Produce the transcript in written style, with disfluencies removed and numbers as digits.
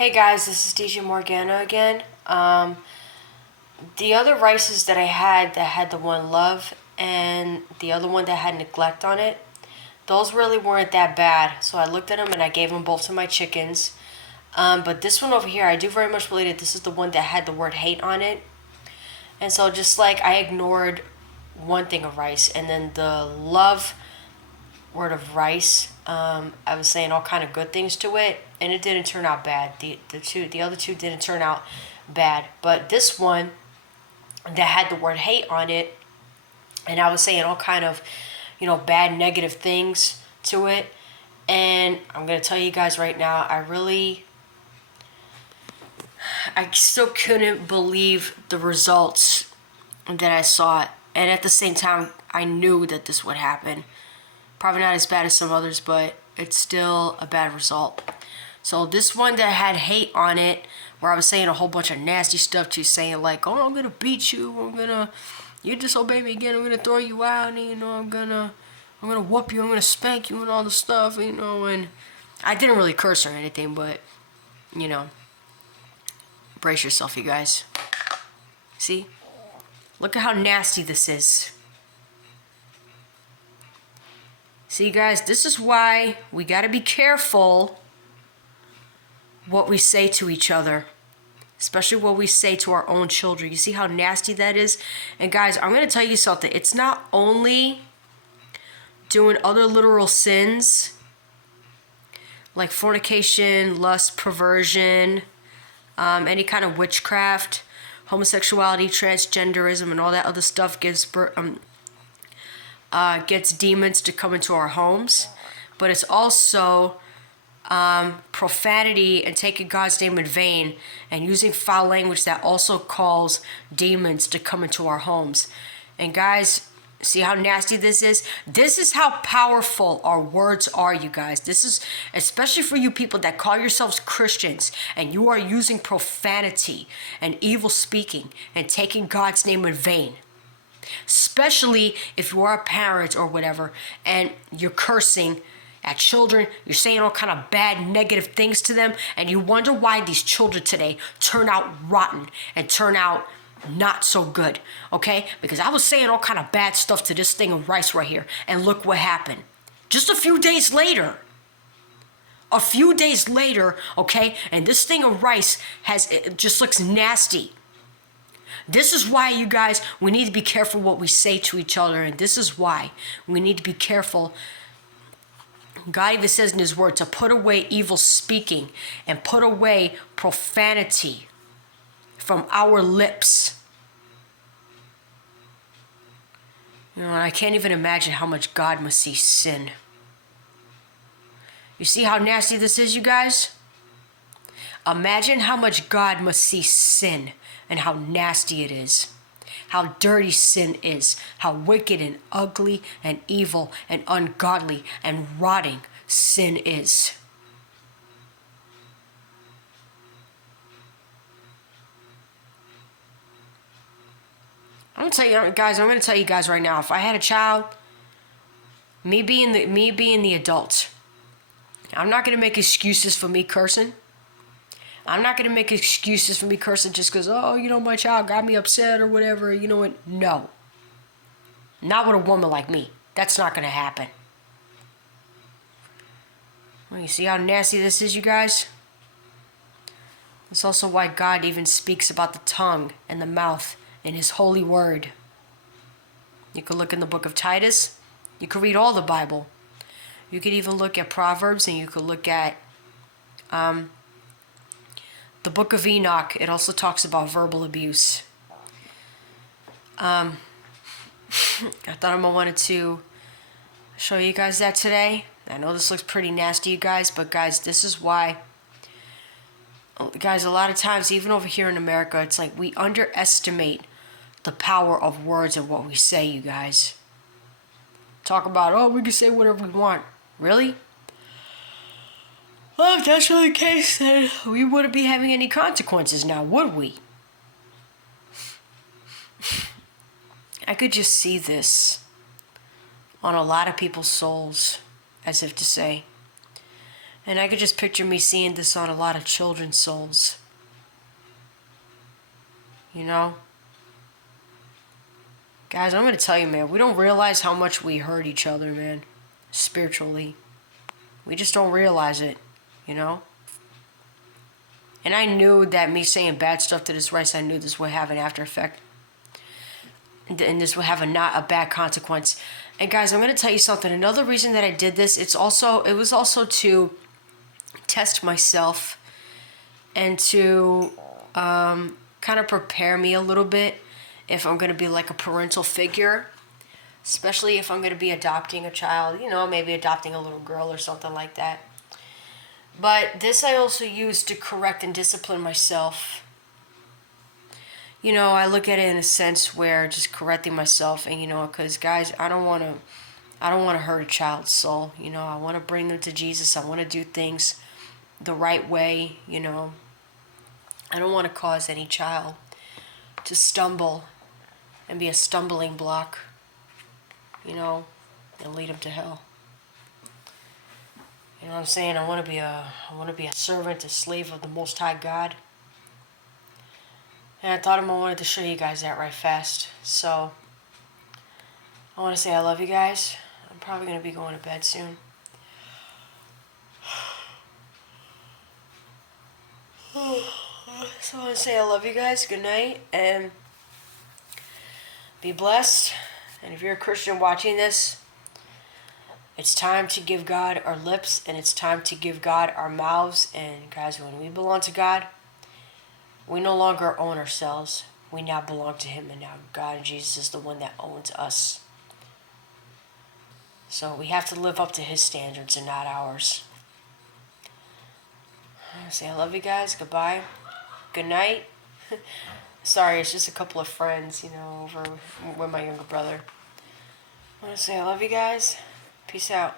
Hey guys, this is DJ Morgana again. The other rices that I had that had the one love and the other one that had neglect on it, those really weren't that bad. So I looked at them and I gave them both to my chickens. But this one over here, I do very much believe that this is the one that had the word hate on it. And so just like I ignored one thing of rice and then the love word of rice, I was saying all kind of good things to it, and it didn't turn out bad. The other two didn't turn out bad, but this one that had the word hate on it, and I was saying all kind of, bad negative things to it, and I'm gonna tell you guys right now, I still couldn't believe the results that I saw, and at the same time, I knew that this would happen. Probably not as bad as some others, but it's still a bad result. So this one that had hate on it, where I was saying a whole bunch of nasty stuff to you, saying like, oh, I'm gonna beat you, you disobey me again, I'm gonna throw you out, and, I'm gonna whoop you, I'm gonna spank you, and all the stuff, and I didn't really curse or anything, but, brace yourself, you guys. See? Look at how nasty this is. See, guys, this is why we got to be careful what we say to each other, especially what we say to our own children. You see how nasty that is? And guys, I'm going to tell you something. It's not only doing other literal sins like fornication, lust, perversion, any kind of witchcraft, homosexuality, transgenderism, and all that other stuff gets demons to come into our homes, but it's also profanity and taking God's name in vain and using foul language that also calls demons to come into our homes. And guys, see how nasty this is? This is how powerful our words are, you guys. This is especially for you people that call yourselves Christians and you are using profanity and evil speaking and taking God's name in vain. Especially if you are a parent or whatever and you're cursing at children, you're saying all kind of bad negative things to them, and you wonder why these children today turn out rotten and turn out not so good, okay? Because I was saying all kind of bad stuff to this thing of rice right here, and look what happened. Just a few days later, okay, and this thing of rice it just looks nasty. This is why, you guys, we need to be careful what we say to each other, and this is why we need to be careful. God even says in his word to put away evil speaking and put away profanity from our lips. And I can't even imagine how much God must see sin. You see how nasty this is, you guys? Imagine how much God must see sin and how nasty it is. How dirty sin is. How wicked and ugly and evil and ungodly and rotting sin is. I'm gonna tell you guys right now, if I had a child, me being the adult, I'm not gonna make excuses for me cursing. I'm not going to make excuses for me cursing just because, my child got me upset or whatever. You know what? No. Not with a woman like me. That's not going to happen. Well, you see how nasty this is, you guys? That's also why God even speaks about the tongue and the mouth in his holy word. You could look in the book of Titus. You could read all the Bible. You could even look at Proverbs, and you could look at the book of Enoch. It also talks about verbal abuse. I thought I wanted to show you guys that today. I know this looks pretty nasty, you guys, but guys, this is why. Guys, a lot of times, even over here in America, it's like we underestimate the power of words and what we say, you guys. Talk about, we can say whatever we want. Really? Well, if that's really the case, then we wouldn't be having any consequences now, would we? I could just see this on a lot of people's souls, as if to say, And I could just picture me seeing this on a lot of children's souls. You know? Guys, I'm going to tell you, man, we don't realize how much we hurt each other, man. Spiritually. We just don't realize it, you know? And I knew that me saying bad stuff to this rice, I knew this would have an after effect. And this would have not a bad consequence. And guys, I'm going to tell you something. Another reason that I did this, it was also to test myself and to kind of prepare me a little bit if I'm going to be like a parental figure, especially if I'm going to be adopting a child, you know, maybe adopting a little girl or something like that. But this I also use to correct and discipline myself. You know, I look at it in a sense where just correcting myself, and you know, because guys, I don't want to hurt a child's soul. You know, I want to bring them to Jesus. I want to do things the right way. You know, I don't want to cause any child to stumble and be a stumbling block. You know, and lead them to hell. You know what I'm saying? I want to be a servant, a slave of the Most High God. And I thought I wanted to show you guys that right fast. So, I want to say I love you guys. I'm probably going to be going to bed soon. So I want to say I love you guys. Good night. And be blessed. And if you're a Christian watching this, it's time to give God our lips, and it's time to give God our mouths. And guys, when we belong to God, we no longer own ourselves. We now belong to Him, and now God and Jesus is the one that owns us. So we have to live up to His standards and not ours. I say I love you guys. Goodbye. Good night. Sorry, it's just a couple of friends, you know, over with my younger brother. I want to say I love you guys. Peace out.